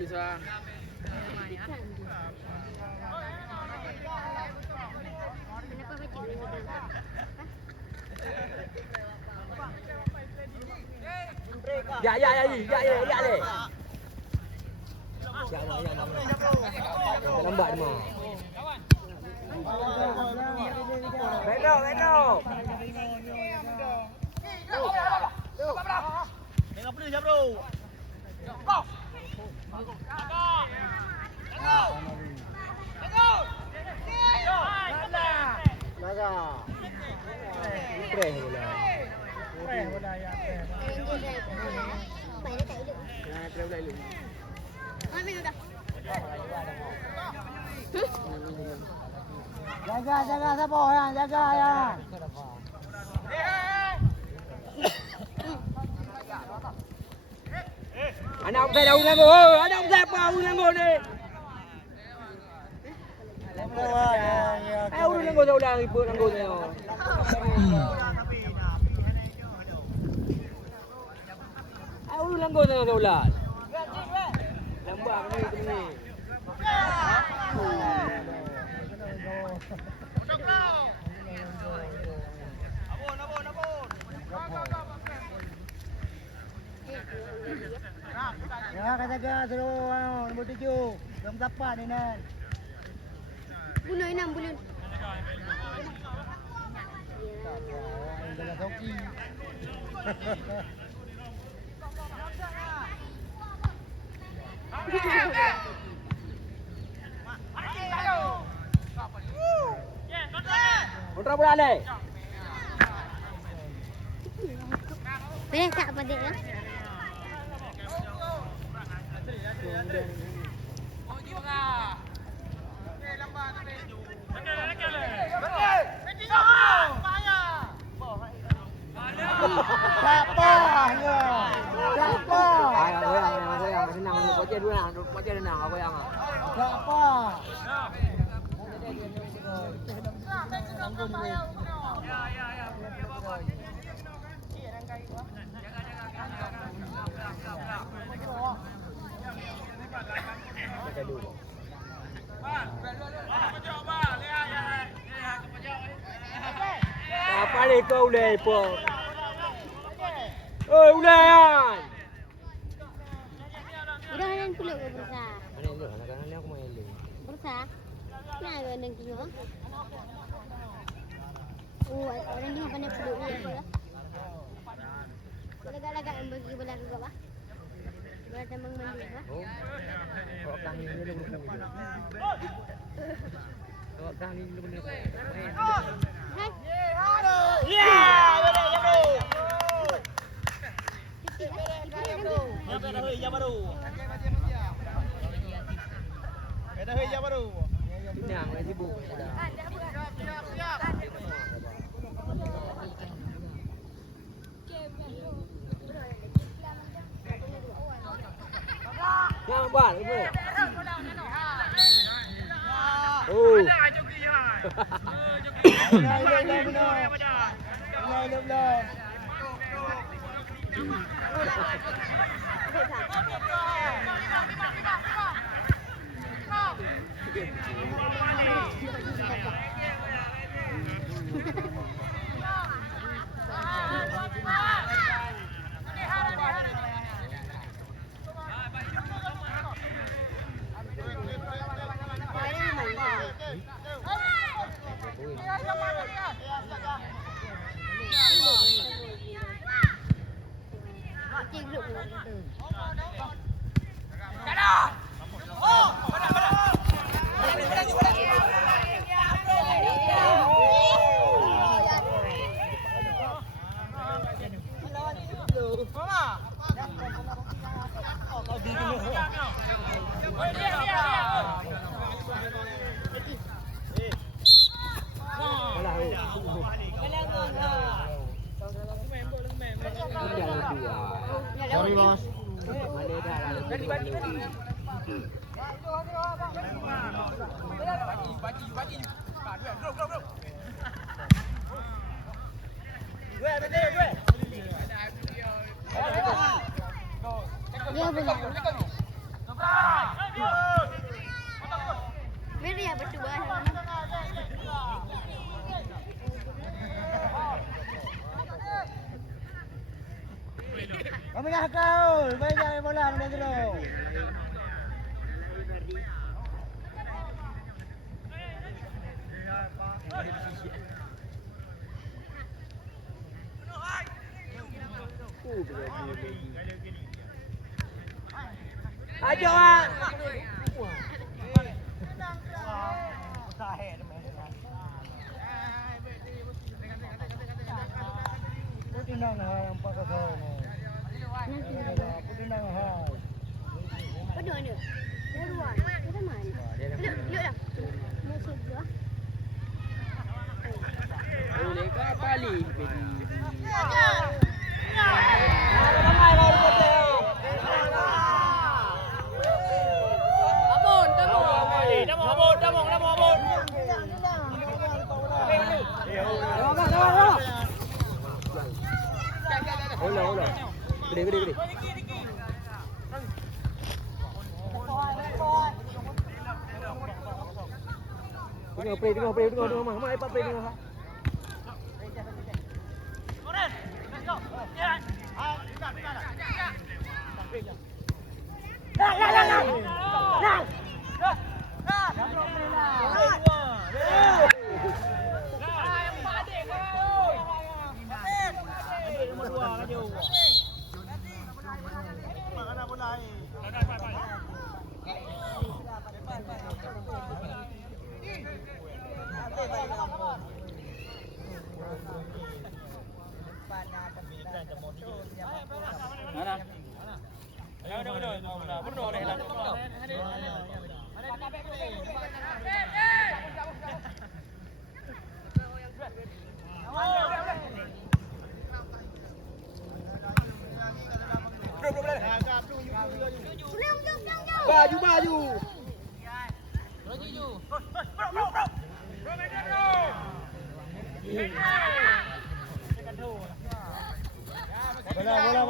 Bisa. Ya deh. Lambat dia mah. Beno. Tengok pedih jap bro. Go. Naga. Preh bola ya. Preh bola lu. Jaga siapa yang jaga ya. Anak saya dah ulang gol. Anak saya apa ulang gol ni? Ulang gol dah ulang ribut ulang gol ni. Ulang gol dah ulang. Lambat ni. Ya, katakan suruh nombor 7. Belum dapat ni Nan. Bunuh 6 bulan. Jaga hoki. Kontra bola ni. Tak apa dia. Apa ni kau lepo? Oh, ulan. Udah nan pulak ke berusaha. Ani lu, anak-anak ni aku main lu. Berusaha. Nak ke nang kiyo? Orang ni pandai pulak dia lah. Lagak-lagak yang bagi bola ke bawah. Bola tambang mandi lah. Oh. Kau kang ni lu belum. Kau kang ni lu belum. Hai. Ya, boleh ya bro. Ya dah ya baru. Dah ya baru. Senang lah sibuk. Siap. Yang buat apa? Oh. จริงลูกเลย Sorry bos. Dia benar. Meri ya berdua. Kami dah kau. Main jangan bola mana dulu. Ayo ah. Putinang hai empat kau ni. Putinang hai. Berdua ni. Berdua. Kita main. Duduk dah. Masuk dua. Boleh ke Bali? Hola. Gede. Tengok play. Mai apa play tengok. Baju.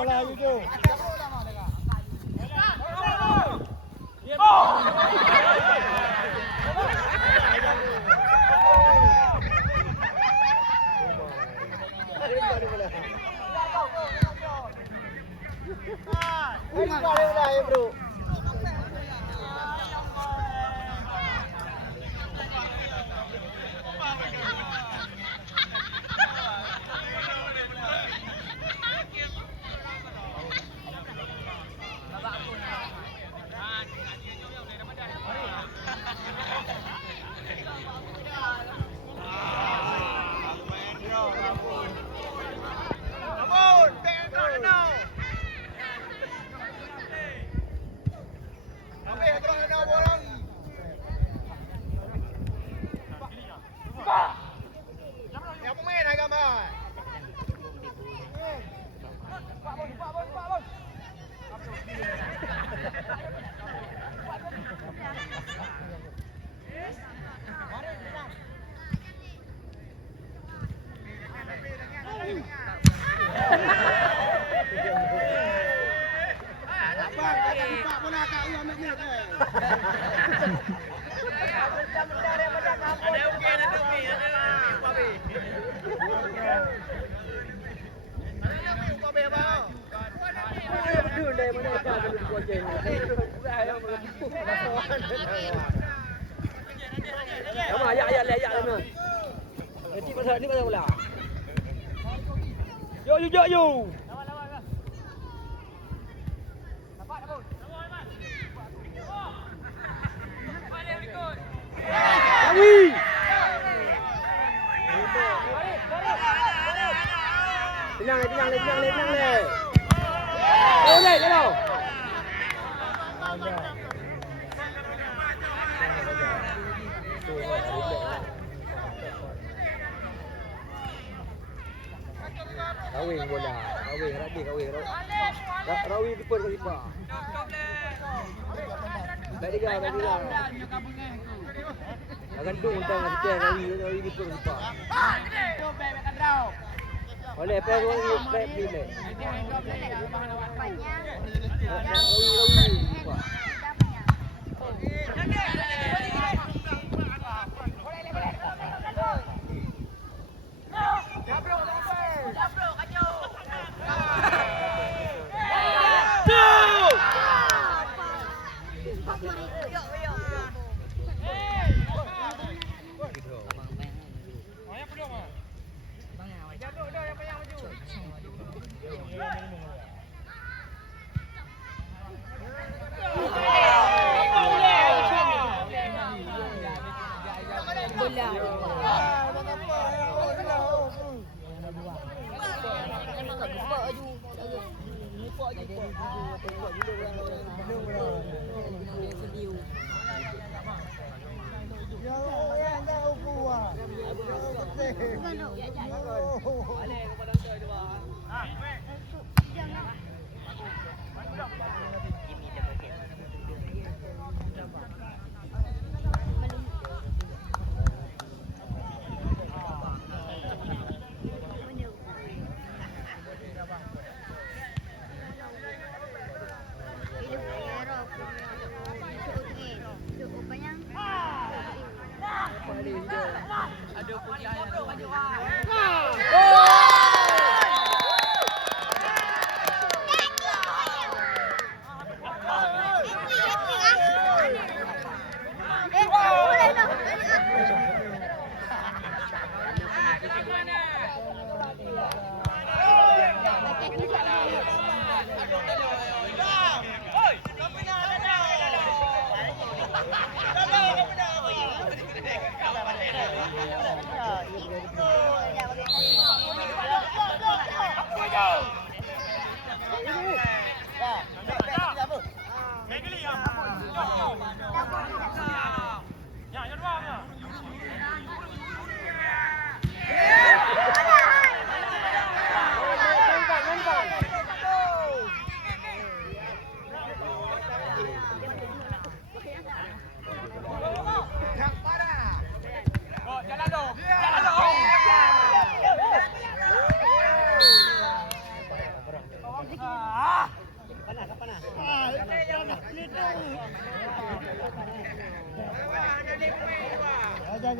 Bola Yuju. Bro. Yo. Awi. Tenang le. Boleh ke tau? Kawin bola. Kawin. Rawi keeper ke kiper. Baik dia. Akan dung tentang kita Rawi keeper ke kiper. Boleh pass orang back pilih. Rawi kiper.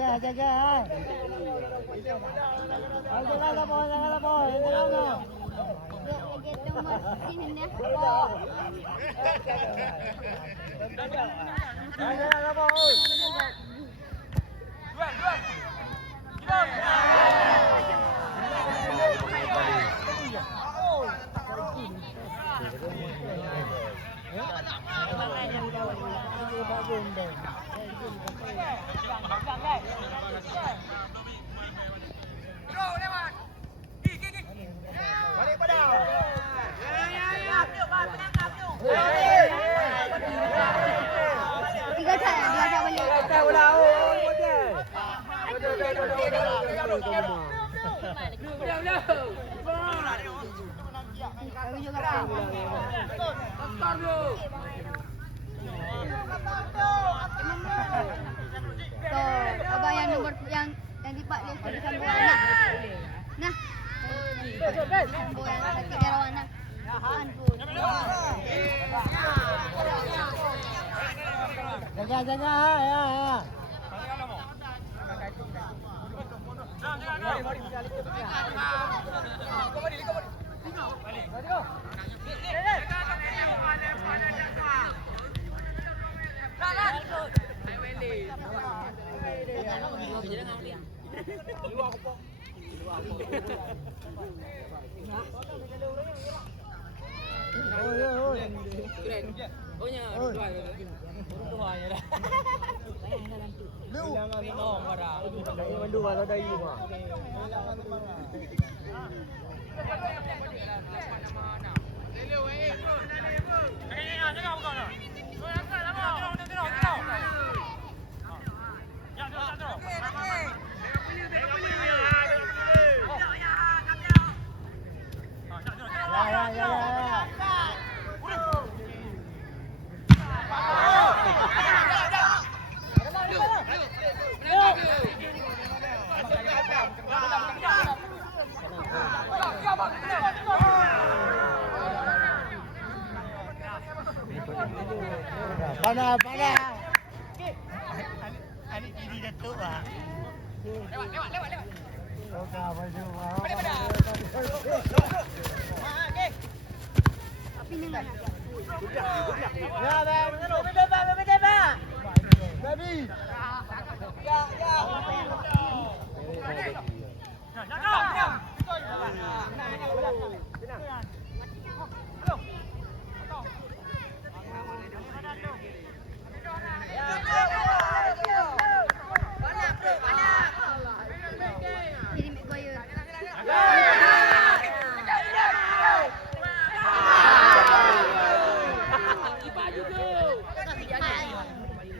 Jaga. Jangan lapor. Abang yang nomor yang dipak dia sambung anak. Nah. Sambung yang kaki dia rawan nak. Jaga ya. Oi. มันดูว่าเราได้อยู่อ่ะPanah. Ini Datuk ah. Lewat. Okey, baju. Tapi dengan Ya, bang. Baby. Ya. Jadi Maguire.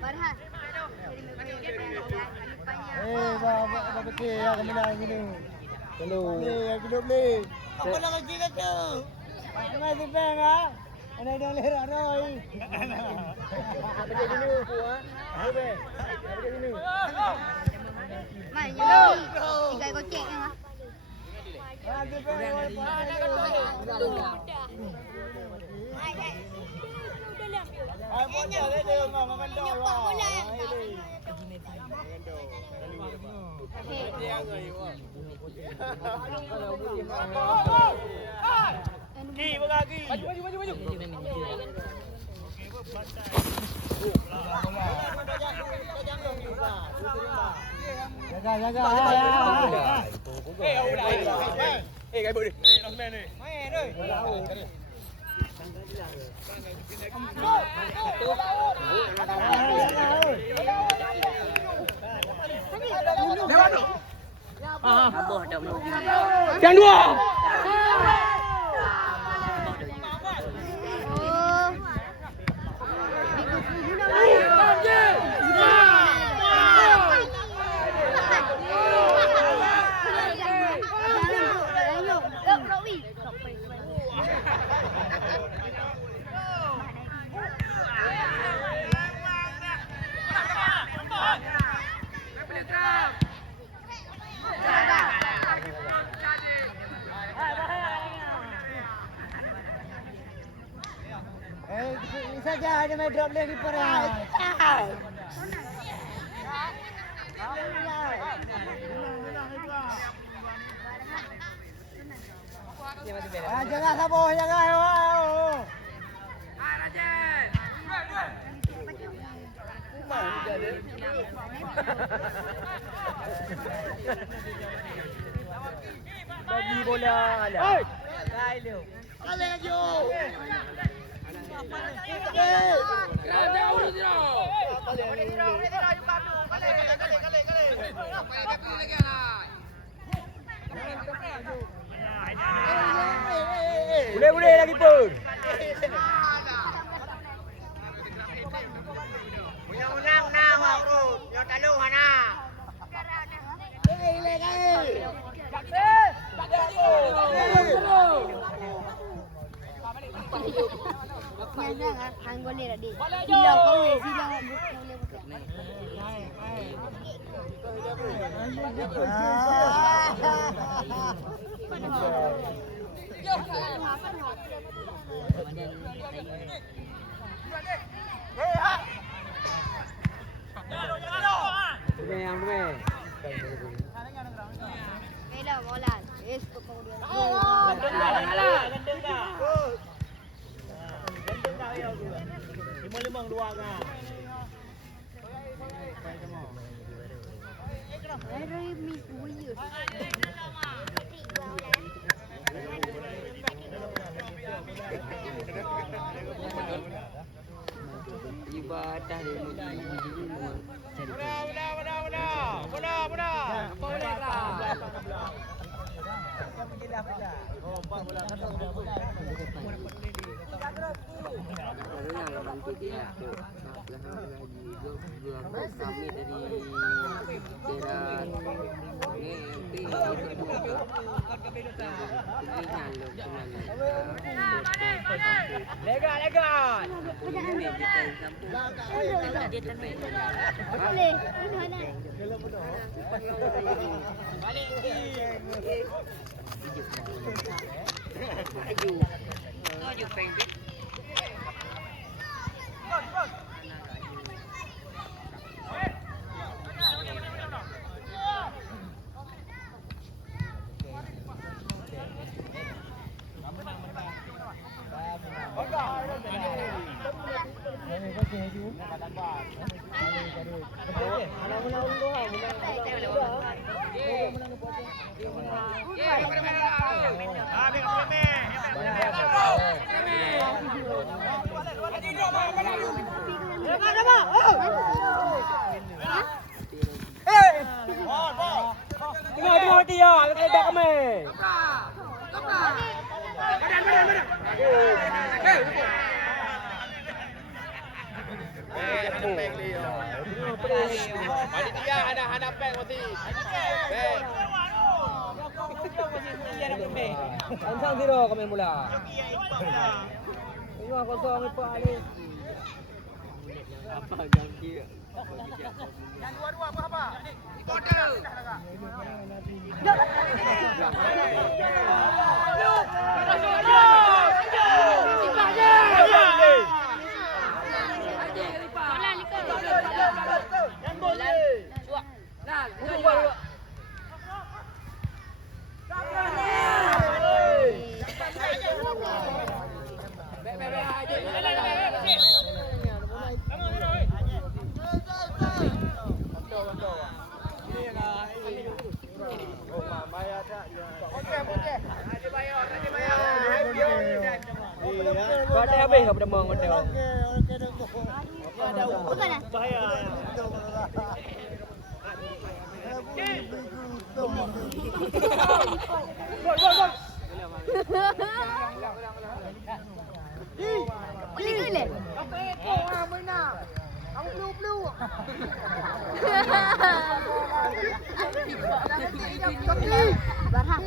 Farhan. Jadi Maguire. Apa betul yang menang ini? Hello. Ni, hidup ni. Apa nak lagi kata? Masih bang ah. Ana dah lerak Roy. Apa jadi ni aku ah? Apa jadi ni? Mai jadi 3 gocek ni ah. Masih bang. Ai pun dah dia makan dah lah. Ki berlagi. Maju. Jaga. Cái bự đi. Nó men đi. Mày ơi. Jangan dua. Saja ada main drop lagi perang. Jangan sabar, jangan. Bagi bola lah. Kali lagi. Boleh lagi pun. Yang menang nak bro. Yang talu mana? Jangan hang golek dah dik. Silau kau ni, silau bola. Esok kau dia. Gendeng dah. Lima dua kan. Very me weird. batas dia ni cari. Orang bantu dia tu. Kami dari daerah ni Lega. Boleh. Tujuh pengpit. Tengok dia, ledak kami. Panitia anak peng mati. Ansang tiro kami mula. Tengok kosong apa ni. Apa ganti? Yang dua-dua apa? Kota. Kau ada habis kau berdemang kau tengok. Bukan ah. Bahaya. Boleh ke le? Kamu blue. Barang.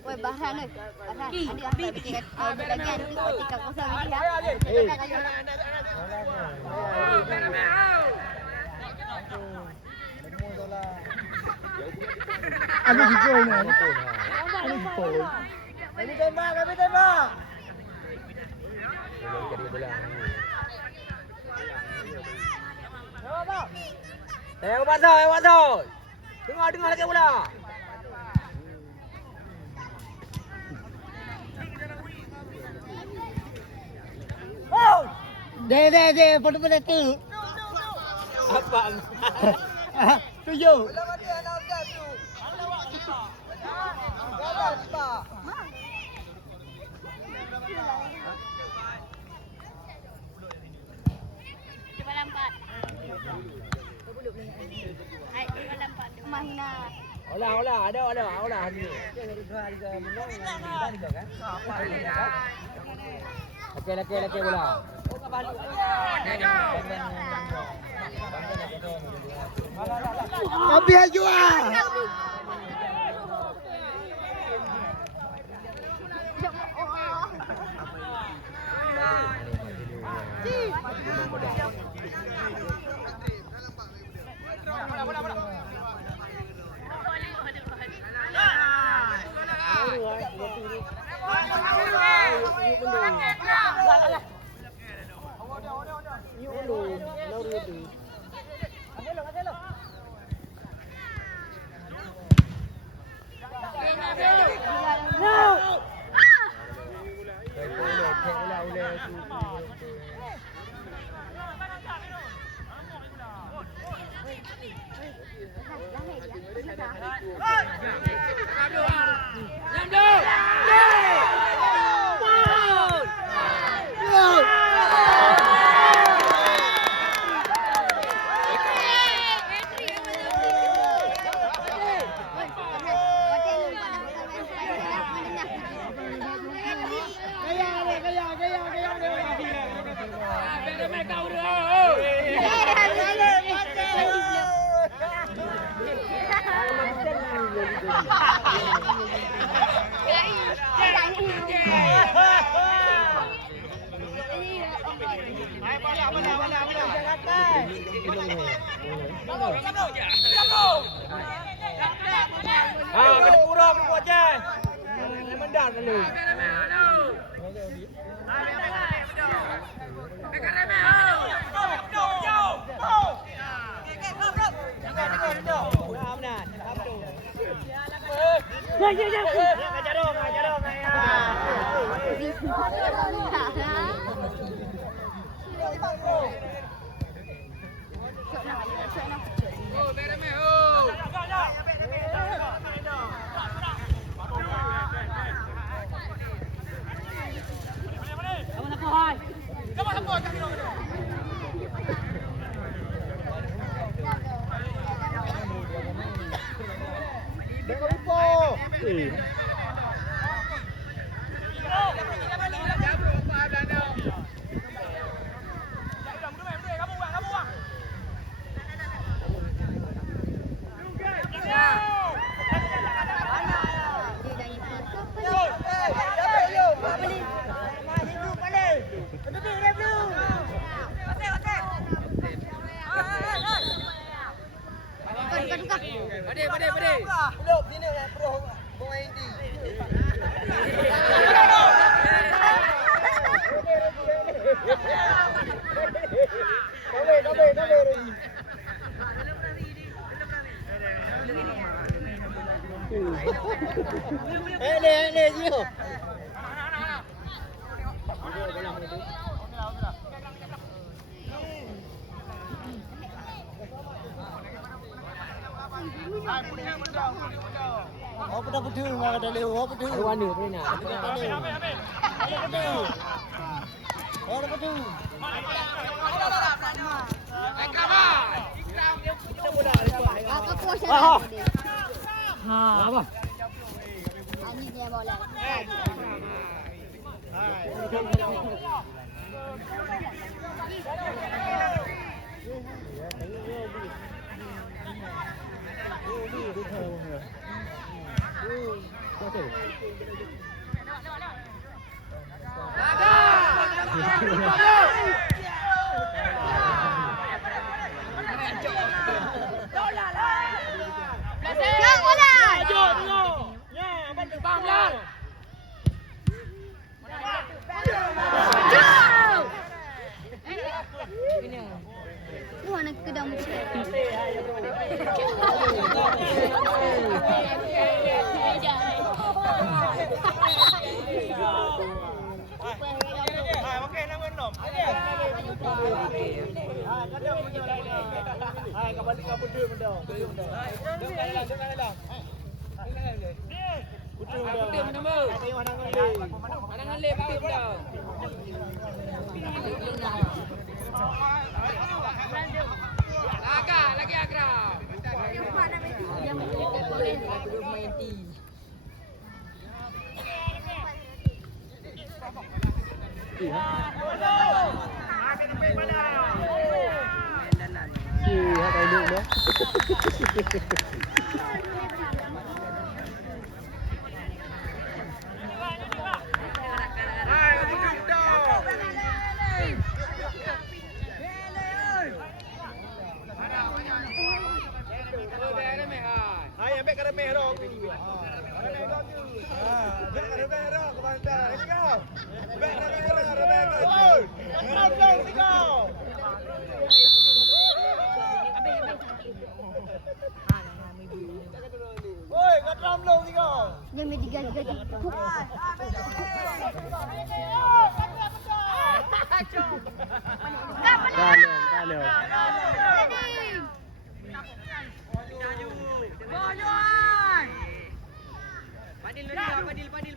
Woi, Bahran oi. Bahran. Adik apa bagian tu ketika kosong ini ya. Ano dito na? Ano dito? Kami tembak. Tengok pasal. Dengar lagi pula. Deh, foto-foto tu. Apa? Tujuh. Coba lambat. Hai, coba lambat. Mahina. Olah, ada. Laki pula. Tapi aja. Lahir ya. Kena kurang kuat je. Mendak dulu. Belum sini bro. Pemain di. Ele Gio. Apa dah betul nak ada leu, apa betul. Ada warna pun nak. Apa betul. Apa betul. Kakak kuasa dah dia. Apa? Ani dia bola. Jangan bola. Lu anak kedam macam. Okey, nak minum. Ada. Kadang macam ni. Hai, kau balik kau betul benda. Dengar lah. Betul benda. Tengok mana ngalih. Mana ngalih betul benda. Lagi agrab. Dia main ti. Hai duduk dah. Hai, ambil kada merah aku. Kada merah aku. Ambil kada merah ke bandar. Let's go. Ambil kada merah. Oi. Let's go. Oi, kat long ni kau. Dia main digaji-gaji. Kalau.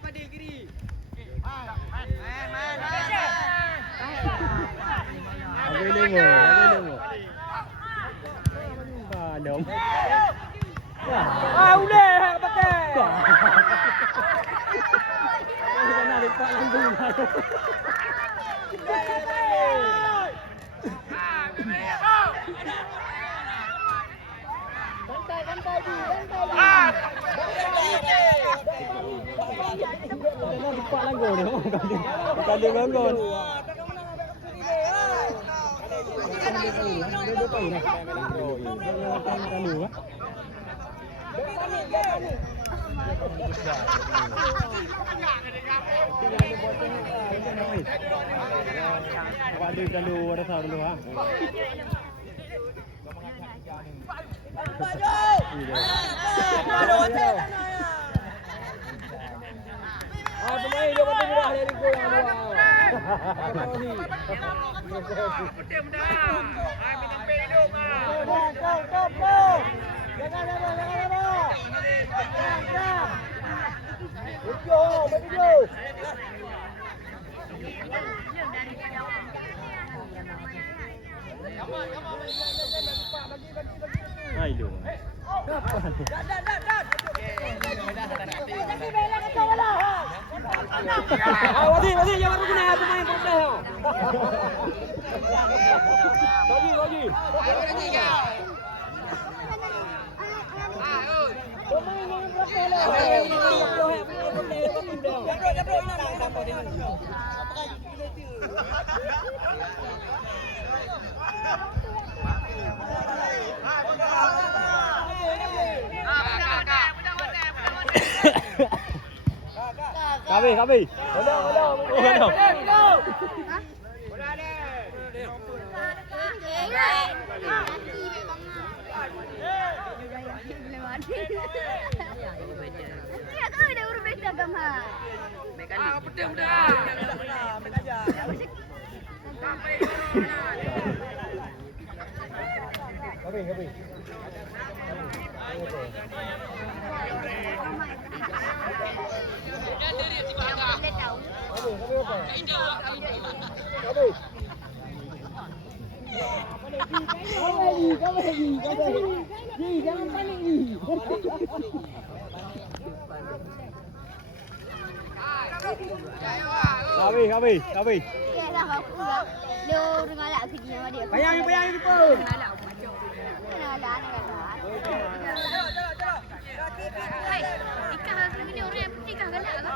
Padil kiri. Abang lengo. Kalau. Udah pakai. Kita nak lepak lambung. Bantai. lang gol mo. Galingan gol. Dalu ada sa dulu ha. Pemain dia patut murah dari gol yang dua. Go. Jangan apa. Betul. Ayo. Wadi jangan guna pemain perempuan. Lagi. Kabi. Belum. Ya kan udah berbeda agama. Betul dah. Kabi. Jangan panik ni. Kabi. Ya dah aku dah. Dia rengalak kerja sama dia. Bayang kita. Ikan harus ni orang yang ikan galak lah.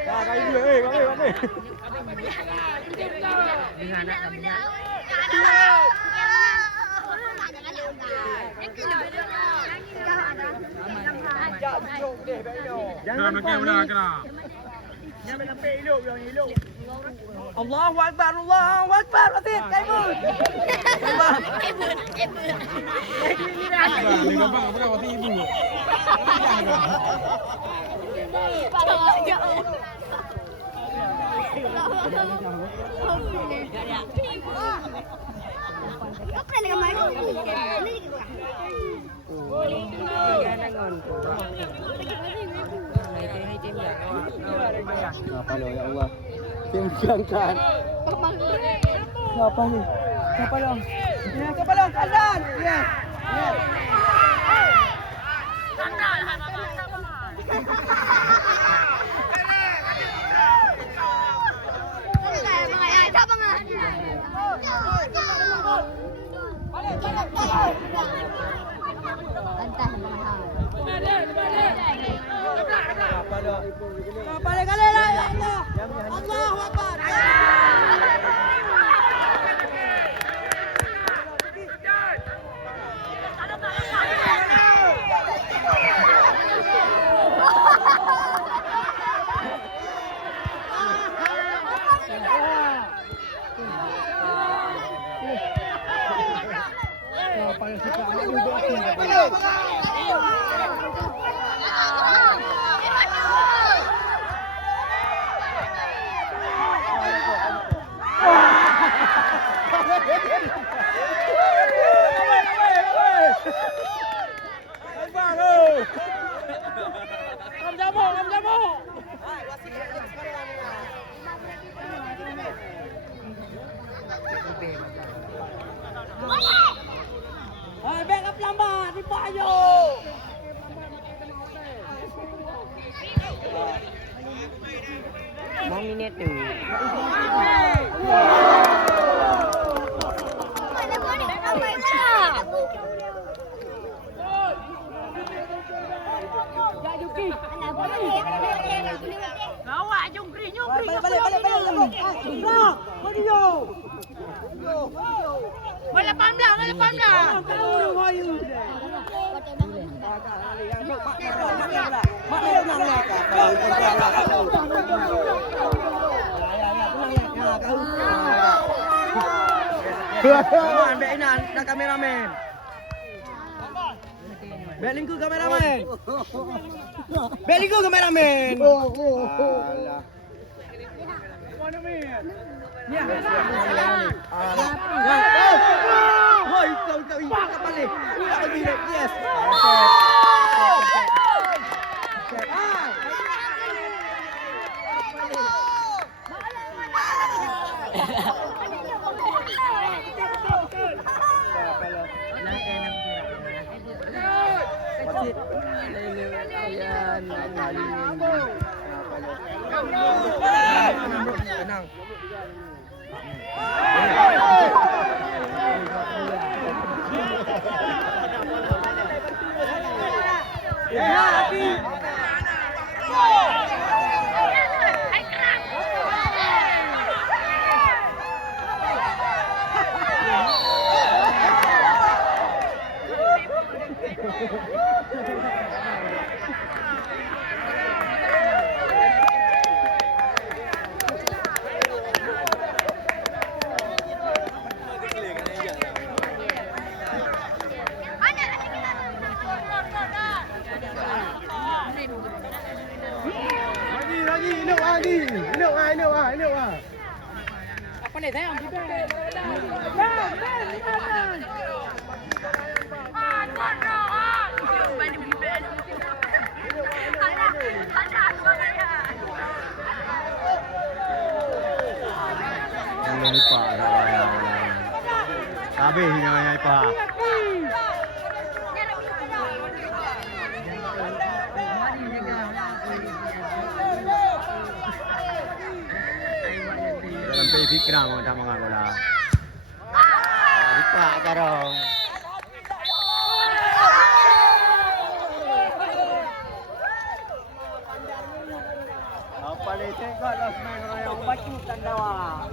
Kayu dulu, Kabi. Jangan pakai benar kena. Jangan sampai elok yang elok. Allahu Akbar. Wasit, kabut. Ni nampak apa wasit ini? Apa nak main? Apa lo ya Allah? Tim berangkat. Siapa ni? Siapa lo? Kanan. Ya. Allahu Akbar. Hai, backup lambat, di payo. Mau minit tu. Kawan. Be Inan dan kameramen. Belingku kameramen. Belingku kameramen. Alah. Ya. Hoi, kau ikat balik. Yes. Tenang. Apa ni saya ambil Ini Pak. Sabi hinay pa. Dalam baby kerang ada mga wala. Ipa tarong. Apa ni tengok last main orang yang batu tandawa.